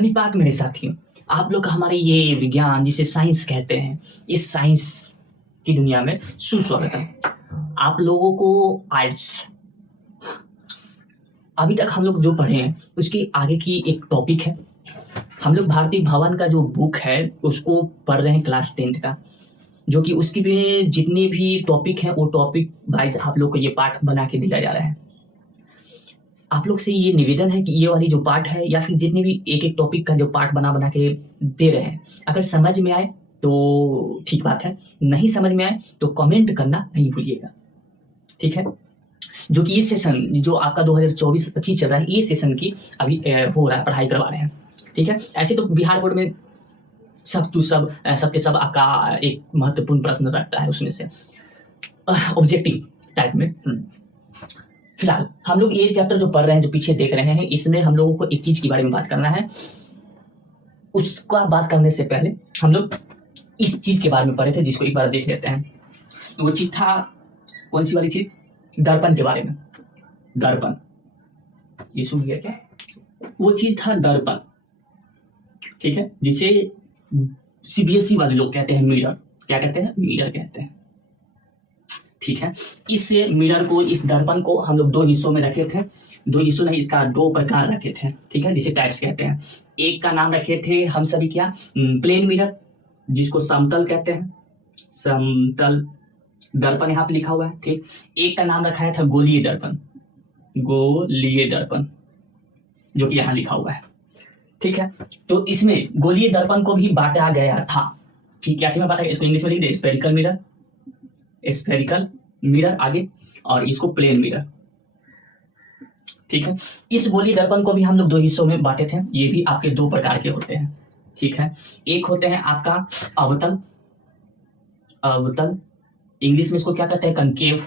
धन्यवाद मेरे साथियों, आप लोग का हमारे ये विज्ञान जिसे साइंस कहते हैं, इस साइंस की दुनिया में सुस्वागत है। आप लोगों को आज अभी तक हम लोग जो पढ़े हैं उसकी आगे की एक टॉपिक है। हम लोग भारतीय भवन का जो बुक है उसको पढ़ रहे हैं क्लास 10th का, जो कि उसके भी जितने भी टॉपिक हैं वो टॉपिक वाइज आप लोग को ये पाठ बना के दिया जा रहा है। आप लोग से ये निवेदन है कि ये वाली जो पाठ है या फिर जितने भी एक-एक टॉपिक का जो पाठ बना-बना के दे रहे हैं, अगर समझ में आए तो ठीक बात है, नहीं समझ में आए तो कमेंट करना नहीं भूलिएगा, ठीक है? जो कि ये सेशन जो आपका 2024-25 चल रहा है, ये सेशन की अभी हो रहा है, पढ़ाई करवा रहे हैं, ठीक है? ऐसे तो बिहार बोर्ड में सबके सब आपका एक महत्वपूर्ण प्रश्न रखता है उसमें से ऑब्जेक्टिव टाइप में। फिलहाल हम लोग ये चैप्टर जो पढ़ रहे हैं, जो पीछे देख रहे हैं, इसमें हम लोगों को एक चीज़ के बारे में बात करना है। उसका बात करने से पहले हम लोग इस चीज़ के बारे में पढ़े थे, जिसको एक बार देख लेते हैं। तो वो चीज़ था कौन सी वाली चीज़? दर्पण के बारे में। दर्पण, ये सुन गया क्या? वो चीज़ था दर्पण, ठीक है, जिसे सीबीएसई वाले लोग कहते हैं मिरर। क्या कहते हैं? मिरर कहते हैं, ठीक है। इस मिरर को, इस दर्पण को हम लोग दो हिस्सों में रखे थे। दो हिस्सों नहीं, इसका दो प्रकार रखे थे, ठीक है, जिसे टाइप्स कहते हैं। एक का नाम रखे थे हम सभी क्या? प्लेन मिरर, जिसको समतल कहते हैं, समतल दर्पण यहाँ पे लिखा हुआ है, ठीक। एक का नाम रखा था गोलीय दर्पण, गोलीय दर्पण, जो कि यहाँ लिखा हुआ है, ठीक है। तो इसमें गोलीय दर्पण को भी बांटा गया था, ठीक। क्या में बांटा गया? इसको इंग्लिश में लिख दे, स्फेरिकल मिरर, स्फेरिकल मिरर आगे, और इसको प्लेन मिरर, ठीक है। इस गोलीय दर्पण को भी हम लोग दो हिस्सों में बांटे थे। ये भी आपके दो प्रकार के होते हैं, ठीक है। एक होते हैं आपका अवतल, अवतल इंग्लिश में इसको क्या कहते हैं? कनकेव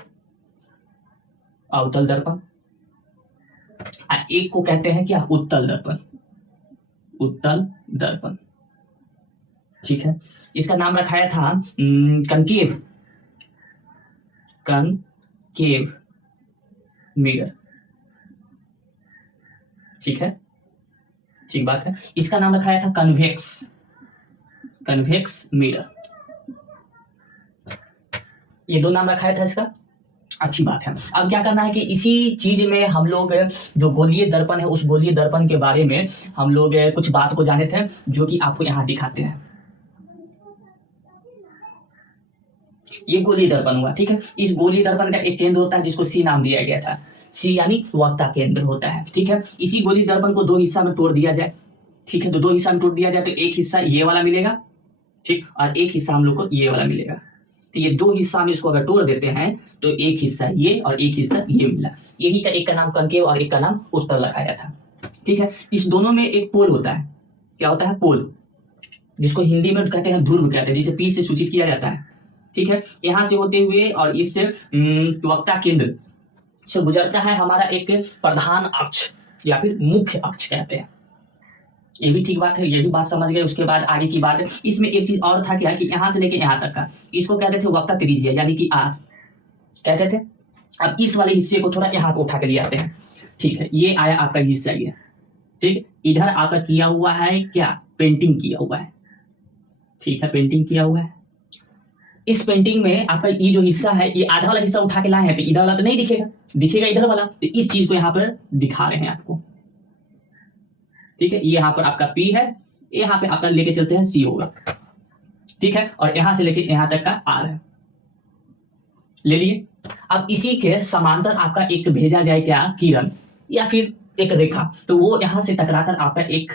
अवतल दर्पण। एक को कहते हैं क्या? उत्तल दर्पण, उत्तल दर्पण, ठीक है। इसका नाम रखाया था कनकेव, कनकेव मिरर, ठीक है, ठीक बात है। इसका नाम रखाया था कन्वेक्स, कन्वेक्स मिरर। ये दो नाम रखाया था इसका, अच्छी बात है। अब क्या करना है कि इसी चीज में हम लोग जो गोलीय दर्पण है, उस गोलीय दर्पण के बारे में हम लोग कुछ बात को जाने थे, जो कि आपको यहाँ दिखाते हैं। ये गोलीय दर्पण हुआ, ठीक है। इस गोलीय दर्पण का एक केंद्र होता है जिसको सी नाम दिया गया था। सी यानी वक्ता केंद्र होता है, ठीक है। इसी गोलीय दर्पण को दो हिस्सा में तोड़ दिया जाए, ठीक है। तो दो हिस्सा में तोड़ दिया जाए तो एक हिस्सा ये वाला मिलेगा, ठीक, और एक हिस्सा हम लोग को ये वाला मिलेगा। तो ये दो हिस्सा में इसको अगर तोड़ देते हैं तो एक हिस्सा ये और एक हिस्सा ये मिला। यही का एक का नाम कनकेव और एक का नाम उत्तल रखाया था, ठीक है। इस दोनों में एक पोल होता है। क्या होता है? पोल, जिसको हिंदी में कहते हैं ध्रुव कहते हैं, जिसे पी से सूचित किया जाता है, ठीक है। यहाँ से होते हुए और इस वक्ता केंद्र से गुजरता है हमारा एक प्रधान अक्ष या फिर मुख्य अक्ष कहते हैं। ये भी ठीक बात है, ये भी बात समझ गए। उसके बाद आगे की बात है, इसमें एक चीज और था क्या कि यहाँ से लेके यहाँ तक का, इसको कहते थे वक्ता त्रिज्या यानी कि आर कहते थे। अब इस वाले हिस्से को थोड़ा यहाँ पे उठा के ले आते हैं, ठीक है। ये आया आपका हिस्सा, ये ठीक। इधर आपका किया हुआ है क्या? पेंटिंग किया हुआ है, ठीक है, पेंटिंग किया हुआ है। इस पेंटिंग में आपका ये जो हिस्सा है, ये आधा वाला हिस्सा उठा के लाए हैं, तो इधर वाला तो नहीं दिखेगा, दिखेगा इधर वाला। तो इस चीज को यहाँ पर दिखा रहे हैं आपको, ठीक है। ये यहाँ पर आपका P है, यहाँ पे आपका लेके चलते हैं C होगा, ठीक है, और यहाँ से लेके यहाँ तक का R है, ले लिए। अब इसी के समांतर आपका एक भेजा जाए क्या? किरण या फिर एक रेखा, तो वो यहाँ से टकराकर आपका एक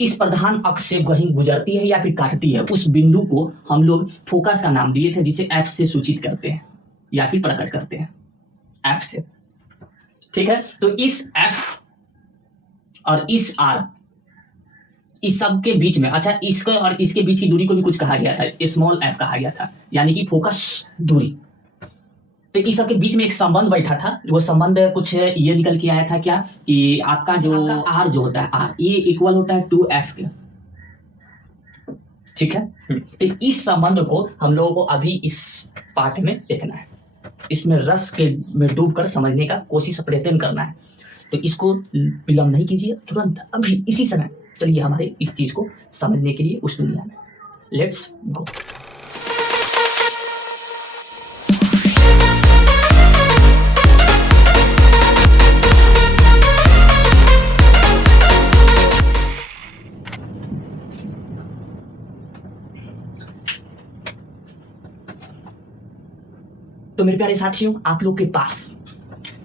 इस प्रधान अक्ष से कहीं गुजरती है या फिर काटती है। उस बिंदु को हम लोग फोकस का नाम दिए थे, जिसे F से सूचित करते हैं या फिर प्रकट करते हैं, F से, ठीक है। तो इस F और इस R, इस सब के बीच में, अच्छा, इसके और इसके बीच की दूरी को भी कुछ कहा गया था, स्मॉल f कहा गया था, यानी कि फोकस दूरी। तो इस सब के बीच में एक संबंध बैठा था। वो संबंध कुछ ये निकल के आया था क्या कि आपका जो R जो होता है, R ये इक्वल होता है 2f के, ठीक है। तो इस संबंध को हम लोगों को अभी इस पाठ में देखना है, इसमें रस के में डूबकर समझने का कोशिश प्रयत्न करना है। तो इसको विलंब नहीं कीजिए, तुरंत अभी इसी समय चलिए हमारे इस चीज़ को समझने के लिए उस दुनिया में लेट्स गो। तो मेरे प्यारे साथियों, आप लोग के पास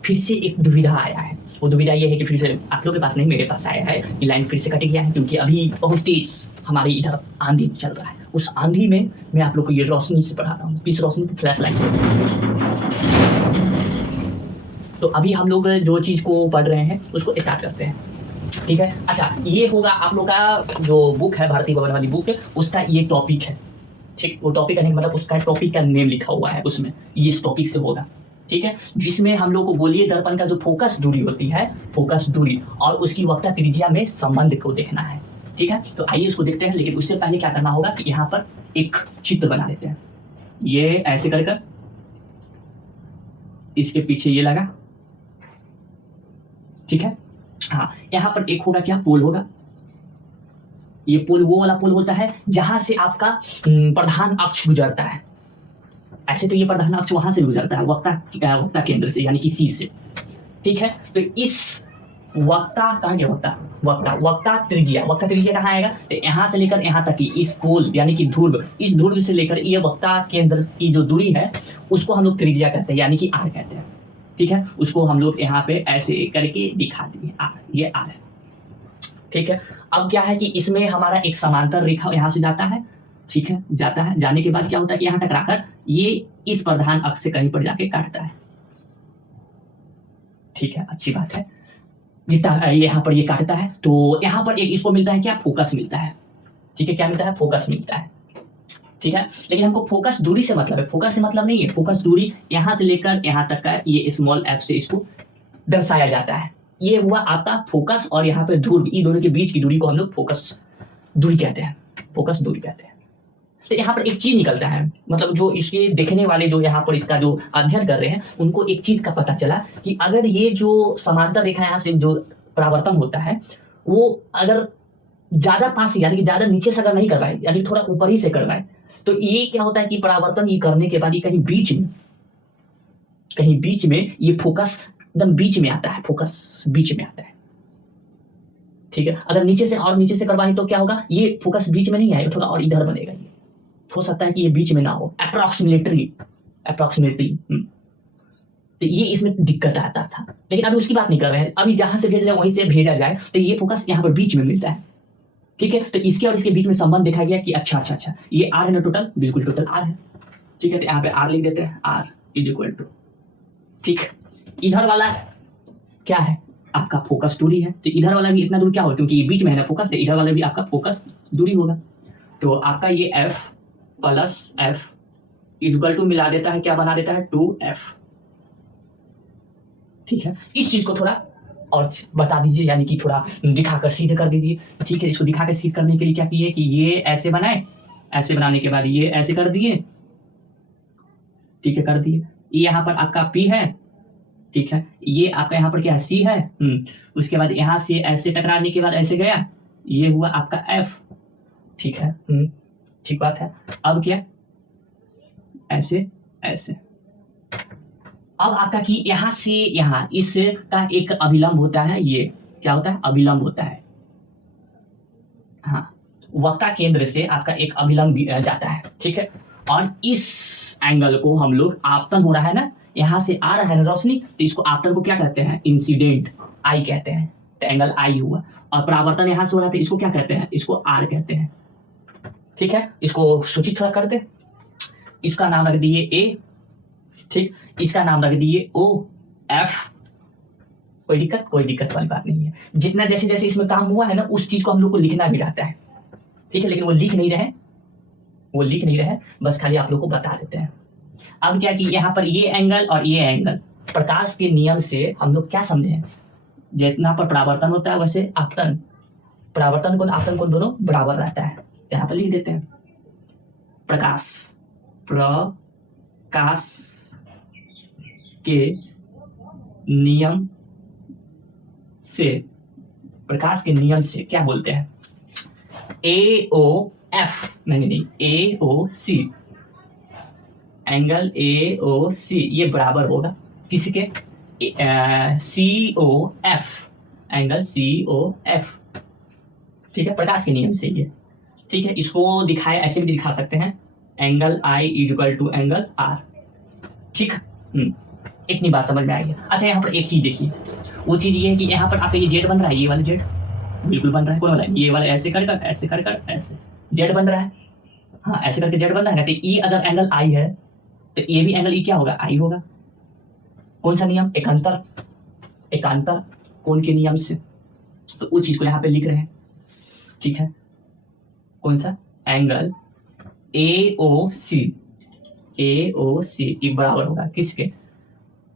फिर से एक दुविधा आया है। वो दुविधा ये है कि फिर से आप लोग के पास नहीं, मेरे पास आया है कि लाइन फिर से कट गया है, क्योंकि अभी बहुत तेज हमारे इधर आंधी चल रहा है। उस आंधी में मैं आप लोग को ये रोशनी से पढ़ा रहा हूँ, इस रोशनी फ्लैश लाइट से। तो अभी हम लोग जो चीज़ को पढ़ रहे हैं उसको स्टार्ट करते हैं, ठीक है। अच्छा, ये होगा आप लोग का जो बुक है, भारती भवन वाली बुक है, उसका ये टॉपिक है, ठीक। वो टॉपिक का मतलब उसका टॉपिक का नेम लिखा हुआ है उसमें, ये इस टॉपिक से होगा, ठीक है। जिसमें हम लोग को गोलीय दर्पण का जो फोकस दूरी होती है, फोकस दूरी और उसकी वक्रता त्रिज्या में संबंध को देखना है, ठीक है। तो आइए इसको देखते हैं, लेकिन उससे पहले क्या करना होगा कि यहाँ पर एक चित्र बना लेते हैं। ये ऐसे कर इसके पीछे ये लगा, ठीक है। हाँ, यहाँ पर एक होगा क्या, पोल होगा। ये पोल वो वाला पोल होता है जहां से आपका प्रधान अक्ष गुजरता है। ऐसे तो ये प्रधान अक्ष वहां से गुजरता है, वक्ता केंद्र से, यानी कि सी से, ठीक है। तो इस वक्ता कहाँ गया, वक्ता त्रिज्या कहाँ आएगा, तो यहाँ से लेकर यहाँ तक की इस पोल यानी कि ध्रुव, इस ध्रुव से लेकर ये वक्ता केंद्र की जो दूरी है उसको हम लोग त्रिज्या कहते हैं, यानी कि आर कहते हैं, ठीक है। उसको हम लोग यहाँ पे ऐसे करके दिखा दिए, आर, ये आर है, ठीक है। अब क्या है कि इसमें हमारा एक समांतर रेखा यहाँ से जाता है, ठीक है। जाने के बाद क्या होता है कि यहाँ टकराकर ये इस प्रधान अक्ष से कहीं पर जाके काटता है, ठीक है। अच्छी बात है, यहाँ पर ये काटता है, तो यहाँ पर एक इसको मिलता है क्या, फोकस मिलता है, ठीक है। क्या मिलता है, फोकस मिलता है, ठीक है। लेकिन हमको फोकस दूरी से मतलब है, फोकस से मतलब नहीं है। फोकस दूरी यहाँ से लेकर यहाँ तक का ये स्मॉल एफ से इसको दर्शाया जाता है। ये हुआ आपका फोकस, और यहाँ पे ध्रुव, इन दोनों के बीच की दूरी को हम लोग फोकस दूरी कहते हैं, फोकस दूरी कहते हैं। तो यहाँ पर एक चीज निकलता है, मतलब जो इसके देखने वाले जो यहाँ पर इसका जो अध्ययन कर रहे हैं उनको एक चीज का पता चला कि अगर ये जो समांतर रेखा यहाँ से जो परावर्तन होता है वो अगर ज्यादा पास यानी कि ज्यादा नीचे से अगर नहीं करवाए, यानी थोड़ा ऊपर ही से करवाए, तो ये क्या होता है कि परावर्तन ये करने के बाद ये कहीं बीच में ये फोकस एकदम बीच में आता है, फोकस बीच में आता है, ठीक है। अगर नीचे से करवाए तो क्या होगा, ये फोकस बीच में नहीं आएगा, थोड़ा और इधर बनेगा। ये हो सकता है कि ये बीच में ना हो, अप्रोक्सीमेटली तो ये इसमें दिक्कत आता था। लेकिन अभी उसकी बात नहीं कर रहे हैं, अभी जहां से भेज रहे हैं वहीं से भेजा जाए तो ये फोकस यहाँ पर बीच में मिलता है, ठीक है। तो इसके और इसके बीच में संबंध देखा गया कि अच्छा ये आर है ना, टोटल, बिल्कुल टोटल आर है, ठीक है। तो यहाँ पे आर लिख देते हैं, आर इज इक्वल टू, ठीक। इधर वाला क्या है, आपका फोकस दूरी है, तो इधर वाला भी इतना दूर क्या होगा, क्योंकि ये बीच में है ना फोकस, तो इधर वाला भी आपका फोकस दूरी होगा। तो आपका ये F plus F equal to मिला देता है, क्या बना देता है, 2f, ठीक है। इस चीज को थोड़ा और बता दीजिए, यानी कि थोड़ा दिखाकर सीधे कर दीजिए, ठीक है। इसको दिखाकर सीधे करने के लिए क्या किए कि ये ऐसे बनाए, ऐसे बनाने के बाद ये ऐसे कर दिए, ठीक है, कर दिए। ये यहाँ पर आपका P है, ठीक है। ये आपका यहाँ पर क्या है, C है, उसके बाद यहाँ से ऐसे टकराने के बाद ऐसे गया, ये हुआ आपका F, ठीक है, ठीक बात है। अब क्या, ऐसे ऐसे, अब आपका कि यहाँ से यहाँ इसका एक अभिलंब होता है, ये क्या होता है, अभिलंब होता है, हाँ, वक्ता केंद्र से आपका एक अभिलंब जाता है, ठीक है। और इस एंगल को हम लोग, आपतन हो रहा है ना, यहाँ से आ रहा है ना रोशनी, तो इसको आपतन को क्या कहते हैं, इंसिडेंट आई कहते हैं, तो एंगल आई हुआ। और परावर्तन यहाँ से हो रहा था, इसको क्या कहते हैं, इसको आर कहते हैं, ठीक है। इसको सूचित थोड़ा कर दे, इसका नाम रख दिए ए, ठीक, इसका नाम रख दिए ओ एफ, कोई दिक्कत वाली बात नहीं है। जितना जैसे जैसे इसमें काम हुआ है ना, उस चीज को हम लोग को लिखना भी रहता है, ठीक है। लेकिन वो लिख नहीं रहे, बस खाली आप लोग को बता देते हैं। अब क्या कि यहाँ पर ये एंगल और ये एंगल प्रकाश के नियम से हम लोग क्या समझे हैं, जितना पर परावर्तन होता है वैसे परावर्तन कोण दोनों बराबर रहता है। यहाँ पर लिख देते हैं, प्रकाश के नियम से क्या बोलते हैं, AOF, नहीं, AOC, एंगल AOC ये बराबर होगा किसके, COF, एंगल COF। ठीक है, प्रकाश के नियम से ये। ठीक है, इसको दिखाए ऐसे भी दिखा सकते हैं, angle I equal to angle R। ठीक, इतनी बात समझ में आई है। अच्छा, यहाँ पर एक चीज देखिए, वो चीज ये है कि यहाँ पर आपका ये जेड बन रहा है, ये वाला जेड बिल्कुल बन रहा है। कौन वाला? ये वाला ऐसे कर कर ऐसे कर कर ऐसे जेड बन रहा है। हाँ, ऐसे करके जेड बन रहा है ना। तो ई अगर एंगल I है तो ये भी एंगल ई क्या होगा? I होगा। कौन सा नियम? एकांतर कोण के नियम से। तो उस चीज को यहाँ पे लिख रहे हैं। ठीक है, कौन सा? एंगल AOC ये बराबर होगा किसके?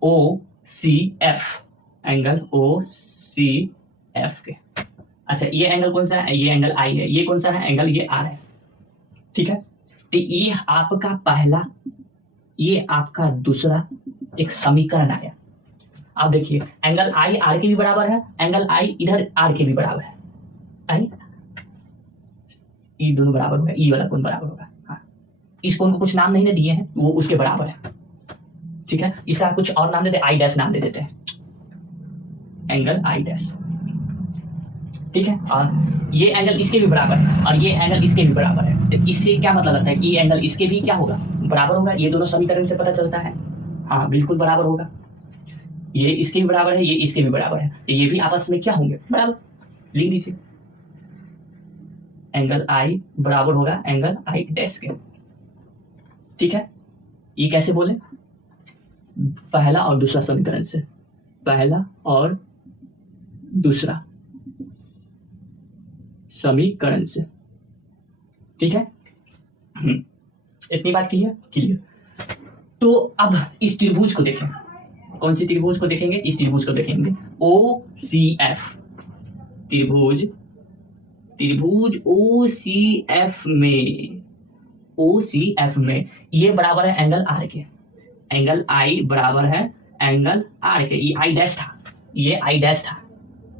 OCF, एंगल OCF के। अच्छा, ये एंगल कौन सा है? ये एंगल I है। ये कौन सा है? एंगल ये R है। ठीक है, तो ये आपका पहला, ये आपका दूसरा एक समीकरण आया। अब देखिए, एंगल I R के भी बराबर है, एंगल I इधर R के भी बराबर है। ये दोनों बराबर होगा, ई वाला कोण बराबर होगा। हाँ, इस कोण को कुछ नाम नहीं दिए हैं, वो उसके बराबर है। ठीक है, इसका कुछ और नाम देते हैं, I डैश नाम दे देते हैं, एंगल I डैश। ठीक है, और ये एंगल इसके भी बराबर है और ये एंगल इसके भी बराबर है। तो इससे क्या मतलब लगता है कि ये एंगल इसके भी क्या होगा? बराबर होगा। ये दोनों समीकरण से पता चलता है। हाँ, बिल्कुल बराबर होगा। ये इसके भी बराबर है, ये इसके भी बराबर है, तो ये भी आपस में क्या होंगे? बराबर। लिख दीजिए, एंगल I बराबर होगा एंगल I डैश के। ठीक है, ये कैसे बोले? पहला और दूसरा समीकरण से, पहला और दूसरा समीकरण से। ठीक है, इतनी बात क्लियर। तो अब इस त्रिभुज को देखें। कौन सी त्रिभुज को देखेंगे? इस त्रिभुज को देखेंगे, OCF त्रिभुज OCF में ये बराबर है एंगल R के। एंगल I बराबर है एंगल R के। ये I डैश था, ये I डैश था।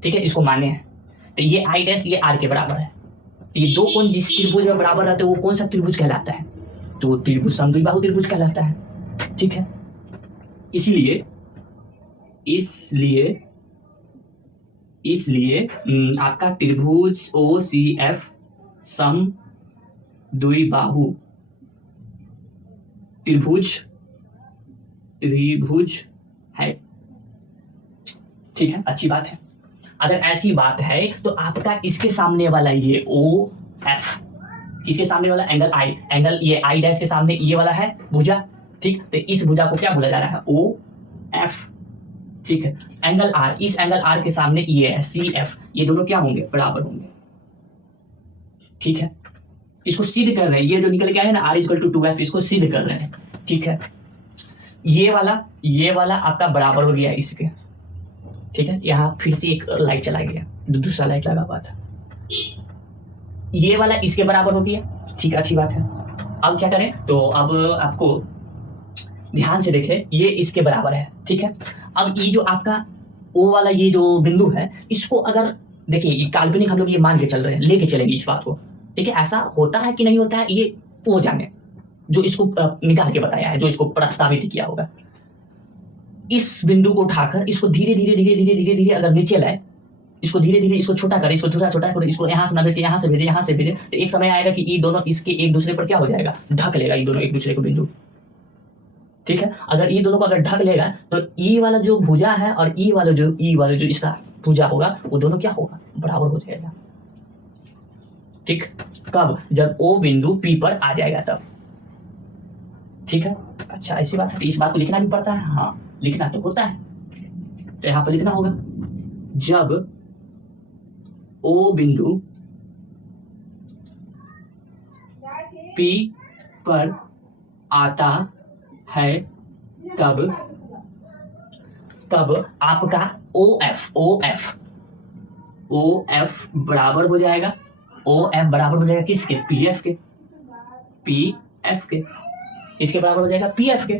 ठीक है, इसको माने हैं। तो ये I डैश ये R के बराबर है। तो ये दो कोण जिस त्रिभुज में बराबर रहते हैं वो कौन सा त्रिभुज कहलाता है? तो वो त्रिभुज समद्विबाहु त्रिभुज कहलाता है। ठीक है, इसलिए आपका त्रिभुज OCF समद्विबाहु त्रिभुज है। ठीक है, अच्छी बात है। अगर ऐसी बात है तो आपका इसके सामने वाला ये OF, इसके सामने वाला एंगल I, एंगल ये I डैश के सामने ये वाला है भुजा। ठीक, तो इस भुजा को क्या बोला जा रहा है? OF। ठीक है, एंगल R, इस एंगल R के सामने ये है CF, ये दोनों क्या होंगे? बराबर होंगे। ठीक है, इसको सिद्ध कर रहे हैं। ये जो निकल के आया ना R इक्वल टू 2F, इसको सिद्ध कर रहे हैं। ठीक है, ये वाला आपका बराबर हो गया इसके। ठीक है, यहाँ फिर से एक लाइट चला गया, दूसरा लाइट लगा हुआ था। ये वाला इसके बराबर हो गया। ठीक, अच्छी बात है। अब क्या करें? तो अब आपको ध्यान से देखें, ये इसके बराबर है। ठीक है, अब ये जो आपका O वाला ये जो बिंदु है, इसको अगर देखिए, ये काल्पनिक हम लोग ये मान के चल रहे हैं, लेके चलेंगे इस बात को। ठीक है, ऐसा होता है कि नहीं होता है ये वो जाने, जो इसको निकाल के बताया है, जो इसको प्रस्तावित किया होगा। इस बिंदु को उठाकर इसको धीरे धीरे अगर नीचे लाए, इसको धीरे धीरे इसको छोटा करे, इसको छोटा करे, इसको यहाँ से ना भेजे, यहाँ से भेजे, तो एक समय आएगा कि ये दोनों इसके एक दूसरे पर क्या हो जाएगा? ढक लेगा ये दोनों एक दूसरे को बिंदु। ठीक है, अगर ये दोनों को अगर ढक लेगा तो ई वाला जो भुजा है और ई वाला जो इसका भुजा होगा, वो दोनों क्या होगा? बराबर हो जाएगा। ठीक, कब? जब O बिंदु P पर आ जाएगा तब। ठीक है, अच्छा, ऐसी बात है। तो इस बात को लिखना भी पड़ता है। हाँ, लिखना तो होता है, तो यहाँ पर लिखना होगा, जब O बिंदु P पर आता है तब आपका OF बराबर हो जाएगा, किसके? PF के। इसके बराबर हो जाएगा PF के।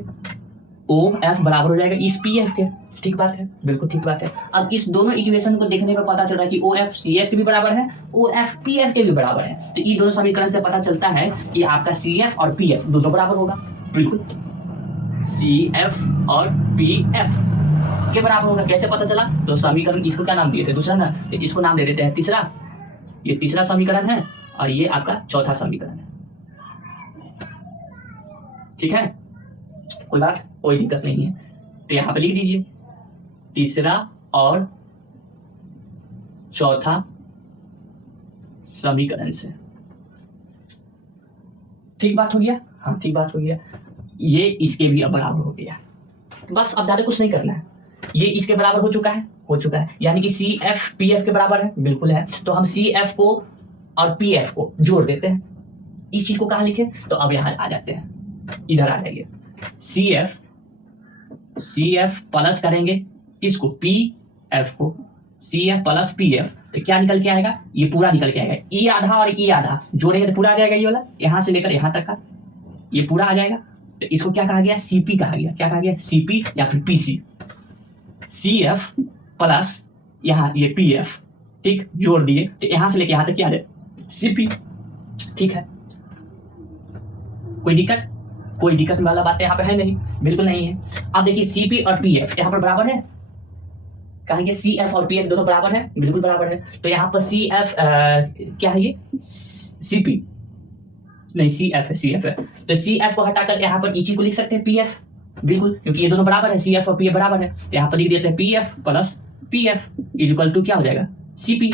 OF बराबर हो जाएगा इस PF के। ठीक बात है, बिल्कुल ठीक बात है। अब इस दोनों इक्वेशन को देखने पर पता चल रहा है कि OF CF के भी बराबर है, OF PF के भी बराबर है। तो ये दोनों समीकरण से पता चलता है कि आपका CF और PF दोनों बराबर होगा। बिल्कुल, CF और PF के बराबर होगा। कैसे पता चला? तो समीकरण, इसको क्या नाम दिए थे? दूसरा ना, तो इसको नाम दे देते हैं तीसरा। ये तीसरा समीकरण है और ये आपका चौथा समीकरण है। ठीक है, कोई बात, कोई दिक्कत नहीं है। तो यहां पर लिख दीजिए तीसरा और चौथा समीकरण से। ठीक बात हो गया? हाँ, ठीक बात हो गया। ये इसके भी अब बराबर हो गया। बस अब ज्यादा कुछ नहीं करना है। ये इसके बराबर हो चुका है, हो चुका है, यानी कि CF PF के बराबर है, बिल्कुल है। तो हम CF को और PF को जोड़ देते हैं। इस चीज को कहाँ लिखे? तो अब यहाँ आ जाते हैं, इधर आ जाइए। CF प्लस करेंगे इसको PF को, CF प्लस PF, तो क्या निकल के आएगा? ये पूरा निकल के आएगा। E आधा और E आधा जोड़ेंगे तो पूरा आ जाएगा। ये वाला यहाँ से लेकर यहाँ तक का ये पूरा आ जाएगा। तो इसको क्या कहा गया? CP कहा गया। क्या कहा गया? CP या फिर PC। CF प्लस यहाँ ये PF, ठीक, जोड़ दिए तो यहाँ से लेकर यहाँ तक क्या आ जाए? CP। ठीक है, कोई दिक्कत? कोई दिक्कत वाला बात यहाँ पे है नहीं, बिल्कुल नहीं है। अब देखिए CP और PF यहाँ पर बराबर है। कहेंगे CF और PF दोनों बराबर है, बिल्कुल बराबर है। तो यहाँ पर CF क्या है? ये CP नहीं, CF है, CF है। तो CF को हटाकर यहाँ पर इसी को लिख सकते हैं PF, बिल्कुल, क्योंकि ये दोनों बराबर है, CF और PF बराबर है। तो यहाँ पर लिख देते हैं PF plus PF equal to क्या हो जाएगा? CP।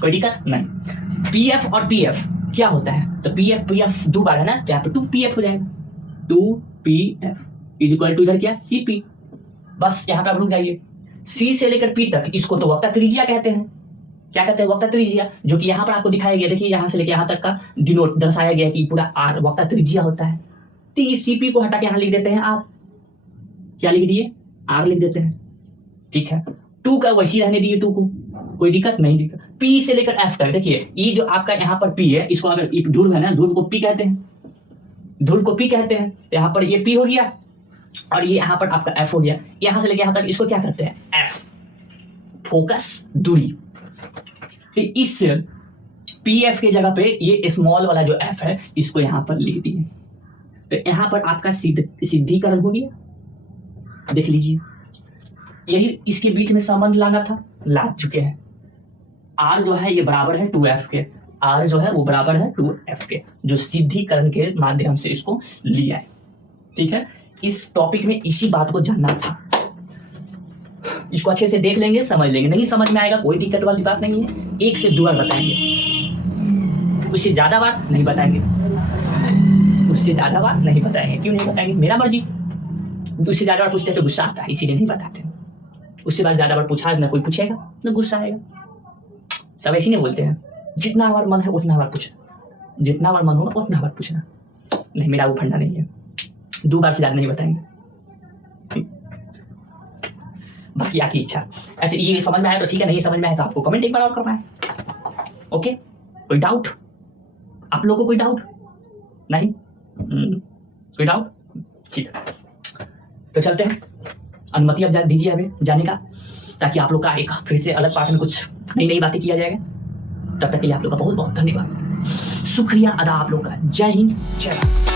कोई दिक्कत नहीं। PF और PF क्या होता है? तो PF दो बार है ना, तो यहाँ पर 2PF हो जाएगा। 2PF इक्वल टू इधर क्या? CP। बस यहाँ पर आप रुक जाइए। C से लेकर P तक इसको तो वक्र त्रिज्या कहते हैं। क्या कहते हैं? वक्र त्रिज्या, जो कि यहाँ पर आपको दिखाया गया। देखिए यहाँ से लेकर यहाँ तक का डिनोट दर्शाया गया कि पूरा R वक्र त्रिज्या होता है। तो इस CP को हटा के यहाँ लिख देते हैं R। क्या लिख दिए? R लिख देते हैं। ठीक है, 2 का वैसी रहने दिए 2 को, कोई दिक्कत नहीं। दिक्कत P से लेकर F तक। देखिए ये जो आपका यहाँ पर P है, इसको अगर ध्रुव है ना, ध्रुव को P कहते हैं, ध्रुव को P कहते हैं। तो यहाँ पर ये P हो गया और ये यहाँ पर आपका F हो गया। यहाँ से लेकर यहाँ तक इसको क्या कहते हैं? F, फोकस दूरी। तो इस PF के जगह पे ये स्मॉल वाला जो F है इसको यहाँ पर लिख दिए। तो यहाँ पर आपका सिद्धीकरण हो गया। देख लीजिए, यही इसके बीच में संबंध लाना था, ला चुके हैं। R जो है ये बराबर है 2F के, R जो है वो बराबर है 2F के, जो सिद्धीकरण के माध्यम से इसको लिया है। ठीक है, इस टॉपिक में इसी बात को जानना था। इसको अच्छे से देख लेंगे, समझ लेंगे। नहीं समझ में आएगा कोई दिक्कत वाली बात नहीं है, 1 से 2 बार बताएंगे, उससे ज्यादा बार नहीं बताएंगे, उससे ज्यादा बार नहीं बताएंगे। क्यों नहीं बताएंगे? मेरा मर्जी। उससे ज्यादा बार पूछते हैं तो गुस्सा आता है, इसीलिए नहीं बताते। उससे बाद ज्यादा बार पूछा ना कोई पूछेगा ना गुस्सा आएगा। सब ऐसे नहीं बोलते हैं, जितना बार मन है उतना बार पूछना, जितना बार मन होगा उतना बार पूछना। नहीं, मेरा वो फंडा नहीं है, 2 बार से ज्यादा नहीं बताएंगे। बाकी आपकी इच्छा। ऐसे ये समझ में आया तो ठीक है, नहीं समझ में आया तो आपको कमेंट एक बार और करना है। ओके, कोई डाउट? आप लोगों को कोई डाउट नहीं? कोई डाउट? ठीक है, तो चलते हैं। अनुमति अब दीजिए हमें जाने का, ताकि आप लोग का एक फिर से अलग पार्ट में कुछ नई नई बातें किया जाएगा। तब तक के लिए आप लोग का बहुत बहुत धन्यवाद, शुक्रिया अदा आप लोग का। जय हिंद, जय भारत।